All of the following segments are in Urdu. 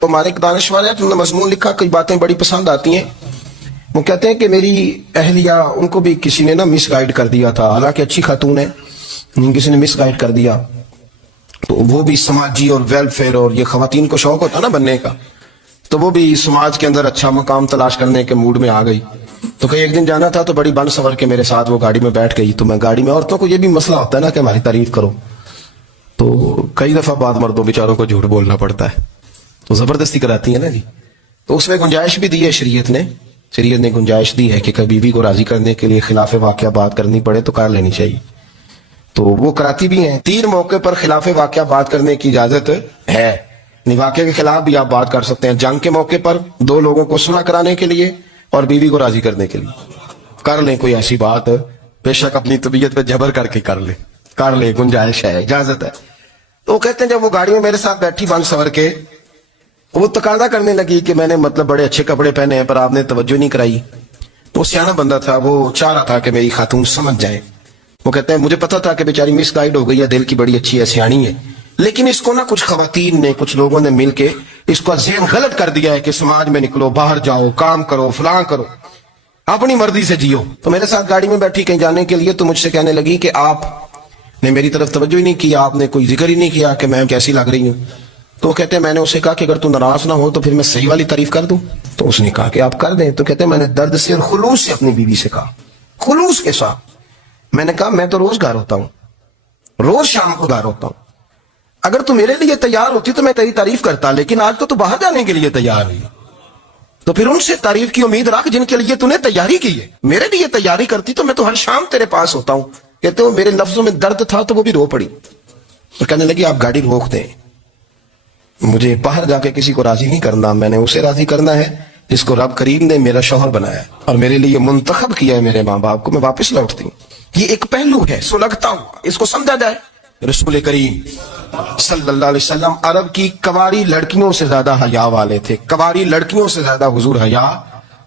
تو ہمارے ایک دانشور ہے تو مضمون لکھا، کئی باتیں بڑی پسند آتی ہیں. وہ کہتے ہیں کہ میری اہلیہ ان کو بھی کسی نے مس گائیڈ کر دیا تھا، حالانکہ اچھی خاتون ہے، کسی نے مس گائیڈ کر دیا. تو وہ بھی سماجی اور ویلفیئر اور یہ خواتین کو شوق ہوتا بننے کا، تو وہ بھی سماج کے اندر اچھا مقام تلاش کرنے کے موڈ میں آ گئی. تو کئی ایک دن جانا تھا تو بڑی بن سور کے میرے ساتھ وہ گاڑی میں بیٹھ گئی. تو میں گاڑی میں، عورتوں کو یہ بھی مسئلہ ہوتا ہے نا کہ ہماری تعریف کرو، تو کئی دفعہ بعد مردوں بیچاروں کو جھوٹ بولنا پڑتا ہے، تو زبردستی کراتی ہے نا جی. تو اس میں گنجائش بھی دی ہے شریعت نے گنجائش دی ہے کہ کبھی بیوی کو راضی کرنے کے لیے خلاف واقعہ بات کرنی پڑے تو کر لینی چاہیے. تو وہ کراتی بھی ہیں. 3 موقع پر خلاف واقعہ بات کرنے کی اجازت ہے. واقعے کے خلاف بھی آپ بات کر سکتے ہیں. جنگ کے موقع پر 2 لوگوں کو صلح کرانے کے لیے اور بیوی کو راضی کرنے کے لیے کر لیں کوئی ایسی بات، بے شک اپنی طبیعت پہ جبر کر کے کر لیں، گنجائش ہے، اجازت ہے. تو وہ کہتے ہیں جب وہ گاڑی میں میرے ساتھ بیٹھی بن سور کے، وہ تقاضا کرنے لگی کہ میں نے بڑے اچھے کپڑے پہنے ہیں پر آپ نے توجہ نہیں کرائی. تو سیانا بندہ تھا، وہ چاہ رہا تھا کہ میری خاتون سمجھ جائے. وہ کہتے ہیں مجھے پتا تھا کہ بیچاری مس گائیڈ ہو گئی ہے، دل کی بڑی اچھی ہے، سیانی ہے، لیکن اس کو کچھ خواتین نے، کچھ لوگوں نے مل کے اس کو ذہن غلط کر دیا ہے کہ سماج میں نکلو، باہر جاؤ، کام کرو، فلاں کرو، اپنی مرضی سے جیو. تو میرے ساتھ گاڑی میں بیٹھی کہیں جانے کے لیے، تو مجھ سے کہنے لگی کہ آپ نے میری طرف توجہ ہی نہیں کیا، آپ نے کوئی ذکر ہی نہیں کیا کہ میں کیسی لگ رہی ہوں. تو کہتے ہیں میں نے اسے کہا کہ اگر تو ناراض نہ ہو تو پھر میں صحیح والی تعریف کر دوں. تو اس نے کہا کہ آپ کر دیں. تو کہتے ہیں میں نے درد سے اور خلوص سے اپنی بیوی سے کہا، خلوص کے ساتھ میں نے کہا میں تو روز گھر ہوتا ہوں، روز شام کو گھر ہوتا ہوں، اگر تو میرے لیے تیار ہوتی تو میں تیری تعریف کرتا، لیکن آج تو باہر جانے کے لیے تیار ہوئی، تو پھر ان سے تعریف کی امید رکھ جن کے لیے تو نے تیاری کی ہے. میرے لیے تیاری کرتی تو میں تو ہر شام تیرے پاس ہوتا ہوں. کہتے ہو میرے لفظوں میں درد تھا تو وہ بھی رو پڑی اور کہنے لگی آپ گاڑی روک دیں، مجھے باہر جا کے کسی کو راضی نہیں کرنا، میں نے اسے راضی کرنا ہے جس کو رب کریم نے میرا شوہر بنایا اور میرے لیے منتخب کیا ہے، میرے ماں باپ کو. میں واپس لوٹتی ہوں. یہ ایک پہلو ہے سلگتا ہوا، اس کو سمجھا جائے. رسول کریم صلی اللہ علیہ وسلم عرب کی کواری لڑکیوں سے زیادہ حیا والے تھے، کواری لڑکیوں سے زیادہ حضور حیا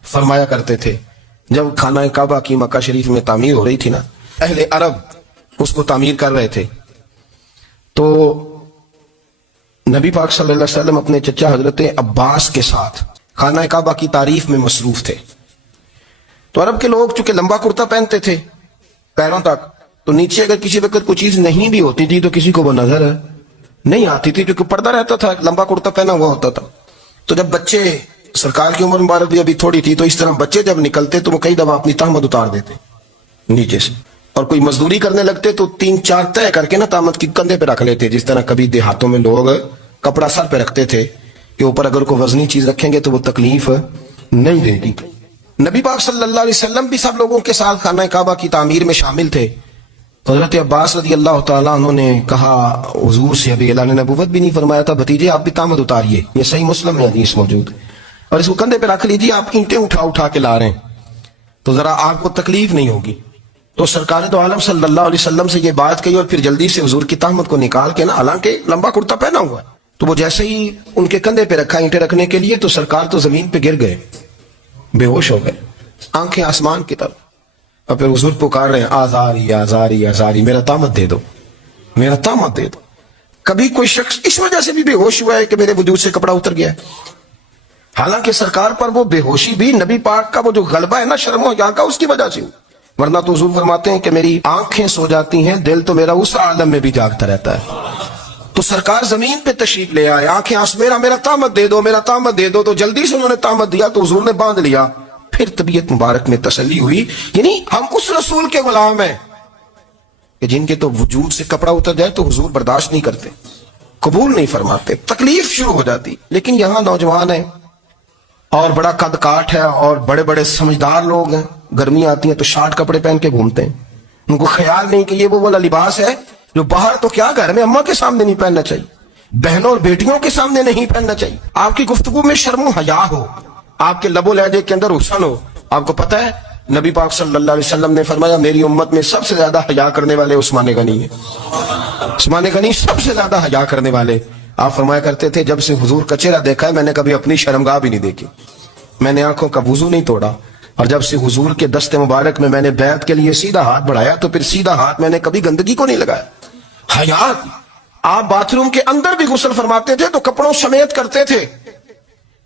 فرمایا کرتے تھے. جب خانہ کعبہ کی مکہ شریف میں تعمیر ہو رہی تھی نا، اہل عرب اس کو تعمیر کر رہے تھے، تو نبی پاک صلی اللہ علیہ وسلم اپنے چچا حضرت عباس کے ساتھ خانہ کعبہ کی تعریف میں مصروف تھے. تو عرب کے لوگ چونکہ لمبا کرتا پہنتے تھے پیروں تک، تو نیچے اگر کسی وقت کوئی چیز نہیں بھی ہوتی تھی تو کسی کو وہ نظر نہیں آتی تھی، کیونکہ پردہ رہتا تھا، لمبا کرتا پہنا ہوا ہوتا تھا. تو جب بچے، سرکار کی عمر مبارک بھی ابھی تھوڑی تھی، تو اس طرح بچے جب نکلتے تو وہ کئی دفعہ اپنی تہمت اتار دیتے نیچے سے، اور کوئی مزدوری کرنے لگتے تو 3-4 طے کر کے تہمت کی کندھے پہ رکھ لیتے. جس طرح کبھی دیہاتوں میں لوگ کپڑا سر پہ رکھتے تھے کہ اوپر اگر کوئی وزنی چیز رکھیں گے تو وہ تکلیف نہیں دے گی. نبی پاک صلی اللہ علیہ وسلم بھی سب لوگوں کے ساتھ خانہ کعبہ کی تعمیر میں شامل تھے. حضرت عباس رضی اللہ تعالیٰ عنہ نے کہا حضور سے، ابھی اعلان نبوت بھی نہیں فرمایا تھا، بھتیجے آپ بھی تہمت اتاریے، یہ صحیح مسلم میں حدیث موجود ہے، اور اس کو کندھے پہ رکھ لیجیے، آپ اینٹیں اٹھا اٹھا کے لا رہے ہیں تو ذرا آپ کو تکلیف نہیں ہوگی. تو سرکار دو عالم صلی اللہ علیہ وسلم سے یہ بات کہی اور پھر جلدی سے حضور کی تہمت کو نکال کے حالانکہ لمبا کرتا پہنا ہوا ہے، تو وہ جیسے ہی ان کے کندھے پہ رکھا اینٹیں رکھنے کے لیے، تو سرکار تو زمین پہ گر گئے، بے ہوش ہو گئے، آنکھیں آسمان کی طرف، اور پھر حضور پکار رہے ہیں آزاری آزاری آزاری، میرا تہمت دے دو، میرا تہمت دے دو. کبھی کوئی شخص اس وجہ سے بھی بے ہوش ہوا ہے کہ میرے وجود سے کپڑا اتر گیا ہے، حالانکہ سرکار پر وہ بے ہوشی بھی نبی پاک کا وہ جو غلبہ ہے نا شرم و حیا کا، اس کی وجہ سے، ورنہ تو حضور فرماتے ہیں کہ میری آنکھیں سو جاتی ہیں، دل تو میرا اس عالم میں بھی جاگتا رہتا ہے. تو سرکار زمین پہ تشریف لے آئے، آنکھیں میرا تہمت دے دو، میرا تہمت دے دو. تو جلدی سے انہوں نے تہمت دیا تو حضور نے باندھ لیا. پھر طبیعت مبارک میں تسلی ہوئی، یعنی ہم اس رسول کے غلام ہیں کہ جن کے تو وجود سے کپڑا اتر جائے تو حضور برداشت نہیں کرتے، قبول نہیں فرماتے، تکلیف شروع ہو جاتی. لیکن یہاں نوجوان ہیں اور بڑا قد کاٹ ہے اور بڑے بڑے سمجھدار لوگ ہیں، گرمی آتی ہے تو شارٹ کپڑے پہن کے گھومتے ہیں، ان کو خیال نہیں کہ یہ وہ والا لباس ہے جو باہر تو کیا گھر میں اماں کے سامنے نہیں پہننا چاہیے، بہنوں اور بیٹیوں کے سامنے نہیں پہننا چاہیے. آپ کی گفتگو میں شرم و حیا ہو، آپ کے لب و لہجے کے اندر حسن ہو. آپ کو پتہ ہے نبی پاک صلی اللہ علیہ وسلم نے فرمایا میری امت میں سب سے زیادہ حیا کرنے والے عثمان غنی ہیں، عثمان غنی سب سے زیادہ حیا کرنے والے. آپ فرمایا کرتے تھے جب سے حضور کا چہرہ دیکھا ہے میں نے کبھی اپنی شرمگاہ بھی نہیں دیکھی، میں نے آنکھوں کا وضو نہیں توڑا، اور جب سے حضور کے دست مبارک میں نے بیعت کے لیے سیدھا ہاتھ بڑھایا تو پھر سیدھا ہاتھ میں نے کبھی گندگی کو نہیں لگایا. حیا. آپ باتھ روم کے اندر بھی غسل فرماتے تھے تو کپڑوں سمیت کرتے تھے،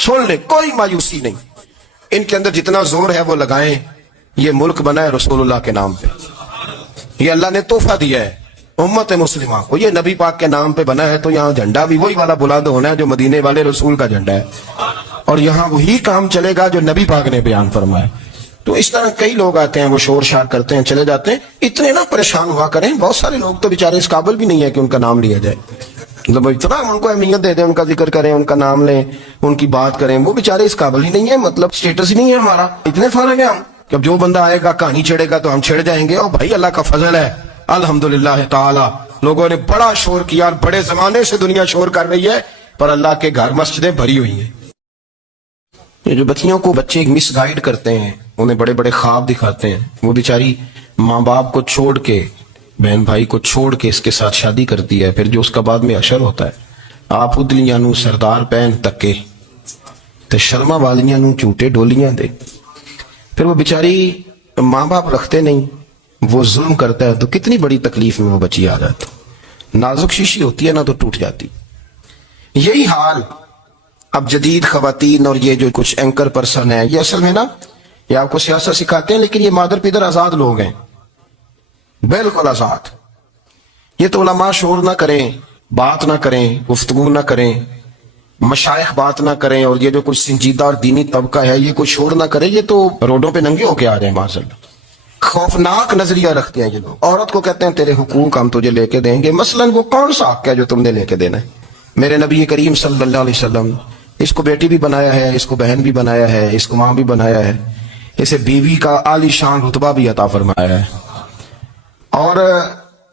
سن لے، کوئی مایوسی نہیں، ان کے اندر جتنا زور ہے وہ لگائیں، یہ ملک بنا ہے رسول اللہ کے نام پہ، یہ اللہ نے تحفہ دیا ہے امت مسلمہ کو، یہ نبی پاک کے نام پہ بنا ہے، تو یہاں جھنڈا بھی وہی والا بلند ہونا ہے جو مدینے والے رسول کا جھنڈا ہے، اور یہاں وہی کام چلے گا جو نبی پاک نے بیان فرمایا۔ تو اس طرح کئی لوگ آتے ہیں، وہ شور شار کرتے ہیں، چلے جاتے ہیں، اتنے نہ پریشان ہوا کریں، بہت سارے لوگ تو بیچارے اس قابل بھی نہیں ہے کہ ان کا نام لیا جائے، مطلب اتنا ان کو اہمیت دے دیں، ان کا ذکر کریں، ان کا نام لیں، ان کی بات کریں، وہ بیچارے اس قابل ہی نہیں ہے، مطلب سٹیٹس ہی نہیں ہے ہمارا، اتنے فارغ ہیں ہم کہ اب جو بندہ آئے گا کہانی چھڑے گا تو ہم چھڑ جائیں گے، اور بھائی اللہ کا فضل ہے الحمدللہ تعالی، لوگوں نے بڑا شور کیا، اور بڑے زمانے سے دنیا شور کر رہی ہے، پر اللہ کے گھر مسجدیں بھری ہوئی ہیں۔ یہ جو بچیوں کو بچے مس گائیڈ کرتے ہیں، انہیں بڑے بڑے خواب دکھاتے ہیں، وہ بیچاری ماں باپ کو چھوڑ کے، بہن بھائی کو چھوڑ کے اس کے ساتھ شادی کرتی ہے، پھر جو اس کا بعد میں اشر ہوتا ہے، آپ ادلیاں نو سردار پہن تکے تے شرما والیاں نو جھوٹے ڈولیاں دے، پھر وہ بیچاری ماں باپ رکھتے نہیں، وہ ظلم کرتا ہے، تو کتنی بڑی تکلیف میں وہ بچی آ جاتی، نازک شیشی ہوتی ہے نا تو ٹوٹ جاتی۔ یہی حال اب جدید خواتین اور یہ جو کچھ اینکر پرسن ہیں، یہ اصل میں نا یہ آپ کو سیاست سکھاتے ہیں، لیکن یہ مادر پیدر آزاد لوگ ہیں، بالکل آزاد۔ یہ تو علماء شور نہ کریں، بات نہ کریں، گفتگو نہ کریں، مشائخ بات نہ کریں، اور یہ جو کچھ سنجیدہ اور دینی طبقہ ہے یہ کوئی شور نہ کرے، یہ تو روڈوں پہ ننگے ہو کے آ رہے ہیں معاذاللہ۔ خوفناک نظریہ رکھتے ہیں یہ لوگ، عورت کو کہتے ہیں تیرے حقوق ہم تجھے لے کے دیں گے، مثلاً وہ کون سا حق ہے جو تم نے لے کے دینا ہے؟ میرے نبی کریم صلی اللہ علیہ وسلم اس کو بیٹی بھی بنایا ہے، اس کو بہن بھی بنایا ہے، اس کو ماں بھی بنایا ہے، اسے بیوی کا عالی شان رتبہ بھی عطا فرمایا ہے، اور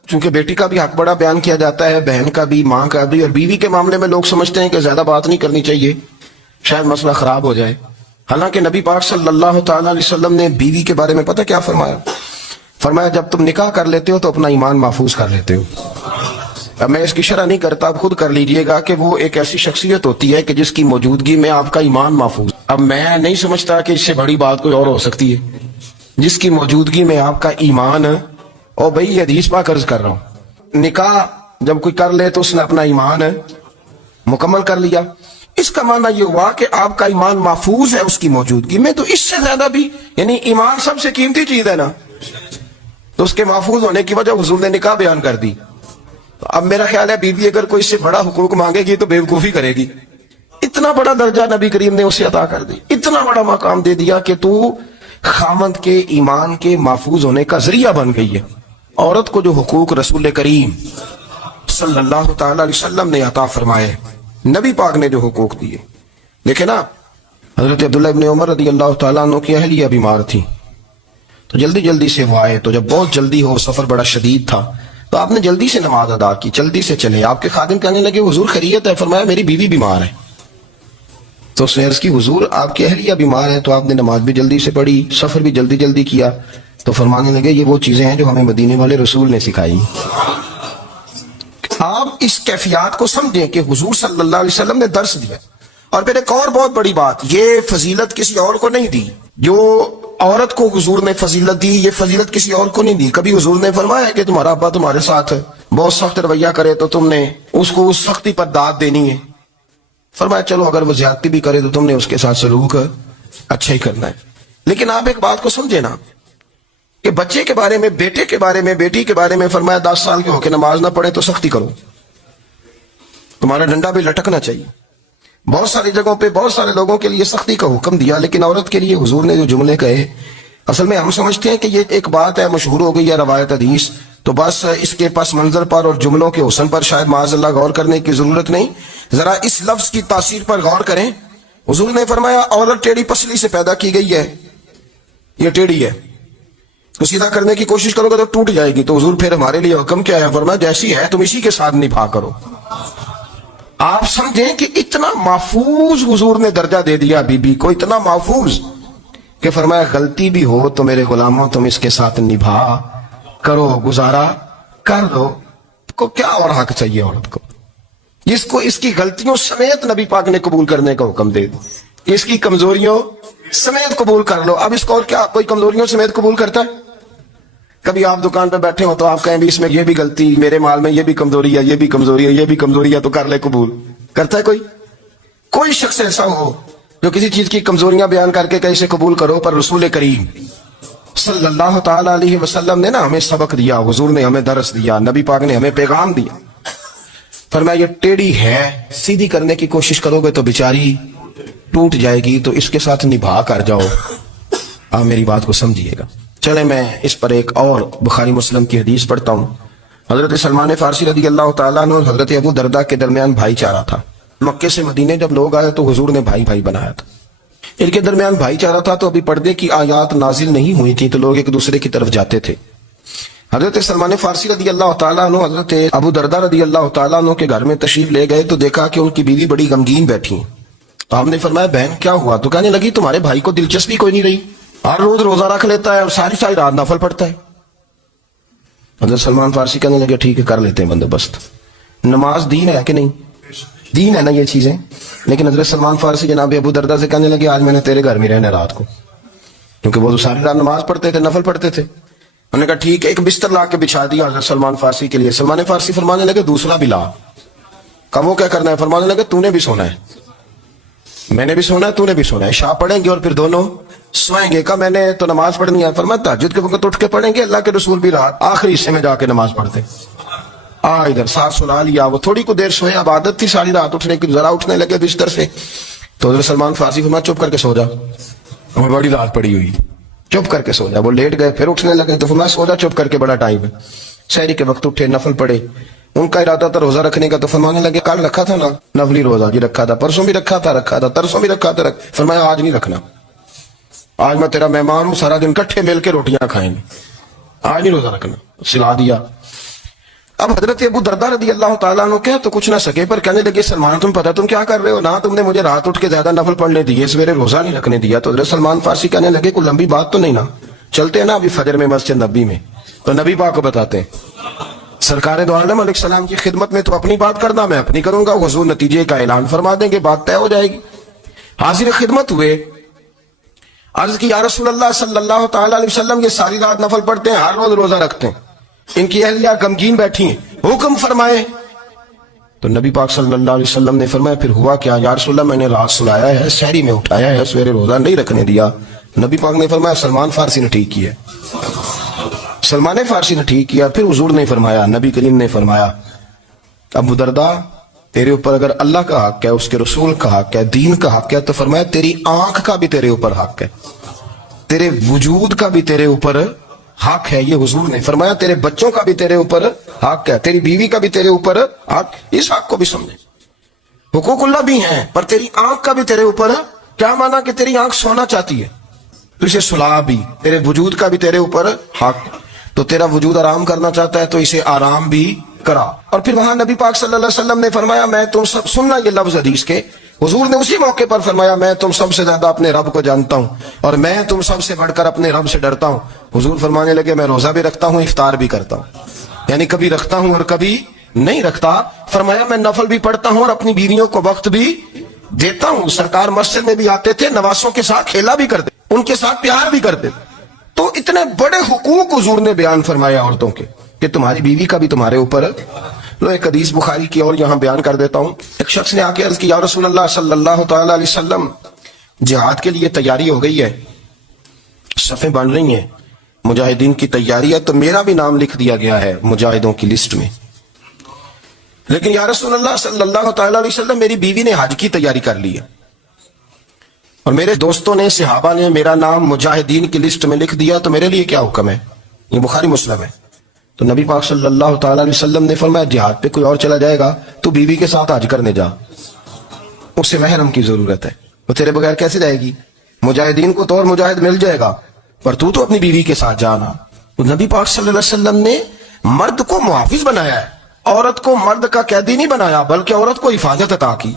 چونکہ بیٹی کا بھی حق بڑا بیان کیا جاتا ہے، بہن کا بھی، ماں کا بھی، اور بیوی کے معاملے میں لوگ سمجھتے ہیں کہ زیادہ بات نہیں کرنی چاہیے، شاید مسئلہ خراب ہو جائے، حالانکہ نبی پاک صلی اللہ تعالی علیہ وسلم نے بیوی کے بارے میں پتہ کیا فرمایا؟ فرمایا جب تم نکاح کر لیتے ہو تو اپنا ایمان محفوظ کر لیتے ہو۔ اب میں اس کی شرح نہیں کرتا، اب خود کر لیجئے گا کہ وہ ایک ایسی شخصیت ہوتی ہے کہ جس کی موجودگی میں آپ کا ایمان محفوظ، اب میں نہیں سمجھتا کہ اس سے بڑی بات کوئی اور ہو سکتی ہے، جس کی موجودگی میں آپ کا ایمان، اور بھئی یہ حدیث پاک عرض کر رہا ہوں، نکاح جب کوئی کر لے تو اس نے اپنا ایمان مکمل کر لیا، اس کا معنی یہ ہوا کہ آپ کا ایمان محفوظ ہے اس کی موجودگی میں، تو اس سے زیادہ بھی، یعنی ایمان سب سے قیمتی چیز ہے نا، تو اس کے محفوظ ہونے کی وجہ حضور نے نکاح بیان کر دی۔ اب میرا خیال ہے بیوی اگر کوئی اس سے بڑا حقوق مانگے گی تو بیوقوفی کرے گی، اتنا بڑا درجہ نبی کریم نے اسے عطا کر دی، اتنا بڑا مقام دے دیا کہ تو خامند کے ایمان کے محفوظ ہونے کا ذریعہ بن گئی ہے۔ عورت کو جو حقوق رسول کریم صلی اللہ تعالی علیہ وسلم نے عطا فرمائے، نبی پاک نے جو حقوق دیے، دیکھیں نا حضرت عبداللہ ابن عمر رضی اللہ تعالیٰ عنہ کی اہلیہ بیمار تھی، تو جلدی جلدی سے وہ آئے، تو جب بہت جلدی ہو، سفر بڑا شدید تھا، تو آپ نے جلدی سے نماز ادا کی، جلدی سے چلے، آپ کے خادم کہنے لگے حضور خیریت ہے؟ فرمایا میری بیوی بیمار ہے، تو اس نے عرض کی حضور آپ کی اہلیہ بیمار ہے، تو آپ نے نماز بھی جلدی سے پڑھی، سفر بھی جلدی جلدی کیا، تو فرمانے لگے یہ وہ چیزیں ہیں جو ہمیں مدینے والے رسول نے سکھائی۔ آپ اس کیفیات کو سمجھیں کہ حضور صلی اللہ علیہ وسلم نے درس دیا، اور پھر ایک اور بہت بڑی بات، یہ فضیلت کسی اور کو نہیں دی، جو عورت کو حضور نے فضیلت دی، یہ فضیلت کسی اور کو نہیں دی۔ کبھی حضور نے فرمایا کہ تمہارا ابا تمہارے ساتھ بہت سخت رویہ کرے تو تم نے اس کو اس سختی پر داد دینی ہے؟ فرمایا چلو اگر وہ زیادتی بھی کرے تو تم نے اس کے ساتھ سلوک اچھا ہی کرنا ہے۔ لیکن آپ ایک بات کو سمجھے نا کہ بچے کے بارے میں، بیٹے کے بارے میں، بیٹی کے بارے میں فرمایا 10 سال کے ہو کے نماز نہ پڑھے تو سختی کرو، تمہارا ڈنڈا بھی لٹکنا چاہیے۔ بہت ساری جگہوں پہ بہت سارے لوگوں کے لیے سختی کا حکم دیا، لیکن عورت کے لیے حضور نے جو جملے کہے، اصل میں ہم سمجھتے ہیں کہ یہ ایک بات ہے، مشہور ہو گئی ہے روایت حدیث، تو بس اس کے پس منظر پر اور جملوں کے حسن پر شاید معاذ اللہ غور کرنے کی ضرورت نہیں، ذرا اس لفظ کی تاثیر پر غور کریں۔ حضور نے فرمایا عورت ٹیڑھی پسلی سے پیدا کی گئی ہے، یہ ٹیڑھی ہے، تو سیدھا کرنے کی کوشش کرو گے تو ٹوٹ جائے گی، تو حضور پھر ہمارے لیے حکم کیا ہے؟ فرمایا جیسی ہے تم اسی کے ساتھ نبھا کرو۔ آپ سمجھیں کہ اتنا محفوظ حضور نے درجہ دے دیا بی بی کو، اتنا محفوظ کہ فرمایا غلطی بھی ہو تو میرے غلاموں تم اس کے ساتھ نبھا کرو، گزارا کر دو۔ کو کیا اور حق چاہیے عورت کو؟ جس کو اس کی غلطیوں سمیت نبی پاک نے قبول کرنے کا حکم دے دو، اس کی کمزوریوں سمیت قبول کر لو۔ اب اس کو اور کیا کوئی کمزوریوں سمیت قبول کرتا ہے؟ کبھی آپ دکان پہ بیٹھے ہو تو آپ کہیں بھی اس میں یہ بھی غلطی، میرے مال میں یہ بھی کمزوری ہے، یہ بھی کمزوری ہے، یہ بھی کمزوری ہے، تو کر لے قبول؟ کرتا ہے کوئی؟ کوئی شخص ایسا ہو جو کسی چیز کی کمزوریاں بیان کر کے کہ اسے قبول کرو، پر رسول کریم صلی اللہ تعالی علیہ وسلم نے نا ہمیں سبق دیا، حضور نے ہمیں درس دیا، نبی پاک نے ہمیں پیغام دیا، فرمایا یہ ٹیڑھی ہے، سیدھی کرنے کی کوشش کرو گے تو بیچاری ٹوٹ جائے گی، تو اس کے ساتھ نبھا کر جاؤ۔ آپ میری بات کو سمجھیے گا۔ چلے میں اس پر ایک اور بخاری مسلم کی حدیث پڑھتا ہوں۔ حضرت سلمان فارسی رضی اللہ تعالیٰ عنہ اور حضرت ابو درداء کے درمیان بھائی چارہ تھا۔ مکے سے مدینے جب لوگ آئے تو حضور نے بھائی بھائی بنایا تھا، ان کے درمیان بھائی چارہ تھا، تو ابھی پردے کی آیات نازل نہیں ہوئی تھی، تو لوگ ایک دوسرے کی طرف جاتے تھے۔ حضرت سلمان فارسی رضی اللہ تعالیٰ عنہ حضرت ابو درداء رضی اللہ تعالیٰ عنہ کے گھر میں تشریف لے گئے تو دیکھا کہ ان کی بیوی بڑی غمگین بیٹھی ہیں۔ تو ہم نے فرمایا بہن کیا ہوا؟ تو کہنے لگی تمہارے بھائی کو دلچسپی کوئی نہیں رہی، ہر روز روزہ رکھ لیتا ہے اور ساری رات نفل پڑھتا ہے۔ حضرت سلمان فارسی کہنے لگے ٹھیک ہے کر لیتے ہیں بندوبست۔ نماز دین ہے کہ نہیں؟ دین ہے نا یہ چیزیں۔ لیکن حضرت سلمان فارسی جناب ابو درداء سے کہنے لگے آج میں نے تیرے گھر میں رہنا رات کو، کیونکہ وہ تو ساری رات نماز پڑھتے تھے، نفل پڑھتے تھے۔ انہوں نے کہا ٹھیک ہے، ایک بستر لا کے بچھا دیا حضرت سلمان فارسی کے لیے۔ سلمان فارسی فرمانے لگے دوسرا بھی لا۔ کہا وہ کیا کرنا ہے؟ فرمانے لگے تو نے بھی سونا ہے، میں نے بھی سونا ہے، تو نے بھی سونا ہے، عشاء پڑھیں گے اور پھر دونوں سوئیں گے۔ کہا میں نے تو نماز پڑھنی ہے۔ فرمایا تہجد کے وقت اٹھ کے پڑھیں گے، اللہ کے رسول بھی رات آخری حصے میں جا کے نماز پڑھتے۔ ادھر ساتھ سنا لیا، وہ تھوڑی کو دیر سوئے، اب عادت تھی ساری رات اٹھنے کی، ذرا اٹھنے لگے بستر سے تو حضرت سلمان فارسی فرمایا چپ کر کے سو جا، ہمیں بڑی رات پڑی ہوئی، چپ کر کے سو جا۔ وہ لیٹ گئے، پھر اٹھنے لگے تو فرمایا سو جا چپ کر کے، بڑا ٹائم ہے۔ سحری کے وقت اٹھے، نفل پڑھے، ان کا ارادہ تھا روزہ رکھنے کا، تو فرمانے لگے کل رکھا تھا نا نفلی روزہ، جی رکھا تھا، پرسوں بھی رکھا تھا، ترسوں بھی رکھا تھا۔ فرمایا آج نہیں رکھنا، آج میں تیرا مہمان ہوں، سارا دن کٹھے مل کے روٹیاں کھائیں گے، آج نہیں روزہ رکھنا، سلا دیا۔ اب حضرت ابو درداء رضی اللہ تعالیٰ عنہ کہہ تو کچھ نہ سکے، پر کہنے لگے سلمان تم پتہ تم کیا کر رہے ہو، نہ تم نے مجھے رات اٹھ کے زیادہ نفل پڑھنے دیے، سویرے روزہ نہیں رکھنے دیا۔ تو حضرت سلمان فارسی کہنے لگے کوئی لمبی بات تو نہیں نا، چلتے ہیں نا ابھی فجر میں مسجد نبی میں، تو نبی پاک کو بتاتے ہیں سرکار دو عالم علیہ السلام کی خدمت میں تو اپنی بات کرنا، میں اپنی کروں گا، حضور نتیجے کا اعلان فرما دیں گے، بات طے ہو جائے گی۔ حاضر خدمت ہوئے، عرض کی یا رسول اللہ صلی اللہ تعالی علیہ وسلم یہ ساری رات نفل پڑھتے ہیں، ہر روز روزہ رکھتے ہیں، ان کی اہلیہ غمگین بیٹھی ہیں، حکم فرمائے۔ تو نبی پاک صلی اللہ علیہ وسلم نے فرمایا پھر ہوا کیا؟ یا رسول اللہ میں نے رات سلایا ہے، سحری میں اٹھایا ہے، سویرے روزہ نہیں رکھنے دیا۔ نبی پاک نے فرمایا سلمان فارسی نے ٹھیک کیا، سلمان فارسی نے ٹھیک کیا۔ پھر حضور نے فرمایا، نبی کریم نے فرمایا ابو درداء تیرے اوپر اگر اللہ کا حق ہے، اس کے رسول کا حق ہے، دین کا حق ہے، تو فرمایا تیری آنکھ کا بھی تیرے اوپر حق ہے، تیرے وجود کا بھی تیرے اوپر حق ہے، یہ حضور نے فرمایا، تیرے بچوں کا بھی تیرے اوپر حق ہے، تیری بیوی کا بھی تیرے اوپر حق۔ اس حق کو بھی سمجھے، حقوق اللہ بھی ہیں، پر تیری آنکھ کا بھی تیرے اوپر ہے۔ کیا مانا کہ تیری آنکھ سونا چاہتی ہے تو اسے سلا بھی، تیرے وجود کا بھی تیرے اوپر حق، تو تیرا وجود آرام کرنا چاہتا ہے تو اسے آرام بھی کرا۔ اور پھر وہاں نبی پاک صلی اللہ علیہ وسلم نے فرمایا میں تم سب سننا یہ لفظ حدیث کے، حضور نے اسی موقع پر فرمایا میں تم سب سے زیادہ اپنے رب کو جانتا ہوں اور میں تم سب سے بڑھ کر اپنے رب سے ڈرتا ہوں۔ حضور فرمانے لگے میں روزہ بھی رکھتا ہوں، افطار بھی کرتا ہوں، یعنی کبھی رکھتا ہوں اور کبھی نہیں رکھتا۔ فرمایا میں نفل بھی پڑھتا ہوں اور اپنی بیویوں کو وقت بھی دیتا ہوں۔ سرکار مسجد میں بھی آتے تھے، نواسوں کے ساتھ کھیلا بھی کرتے، ان کے ساتھ پیار بھی کرتے۔ تو اتنے بڑے حقوق حضور نے بیان فرمایا عورتوں کے کہ تمہاری بیوی کا بھی تمہارے اوپر۔ لو ایک حدیث بخاری کی اور یہاں بیان کر دیتا ہوں۔ ایک شخص نے آ کے عرض کی یا رسول اللہ صلی اللہ تعالی علیہ وسلم جہاد کے لیے تیاری ہو گئی ہے، صفیں بن رہی ہیں، مجاہدین کی تیاری ہے، تو میرا بھی نام لکھ دیا گیا ہے مجاہدوں کی لسٹ میں، لیکن یا رسول اللہ صلی اللہ تعالی علیہ وسلم میری بیوی نے حج کی تیاری کر لی ہے اور میرے دوستوں نے صحابہ نے میرا نام مجاہدین کی لسٹ میں لکھ دیا، تو میرے لیے کیا حکم ہے؟ یہ بخاری مسلم ہے۔ تو نبی پاک صلی اللہ تعالی علیہ وسلم نے فرمایا جہاد پہ کوئی اور چلا جائے گا تو بیوی کے ساتھ حج کرنے جا، اسے محرم کی ضرورت ہے، وہ تیرے بغیر کیسے جائے گی؟ مجاہدین کو تو اور مجاہد مل جائے گا، پر تو اپنی بیوی کے ساتھ جانا۔ نبی پاک صلی اللہ علیہ وسلم نے مرد کو محافظ بنایا ہے، عورت کو مرد کا قیدی نہیں بنایا، بلکہ عورت کو حفاظت عطا کی۔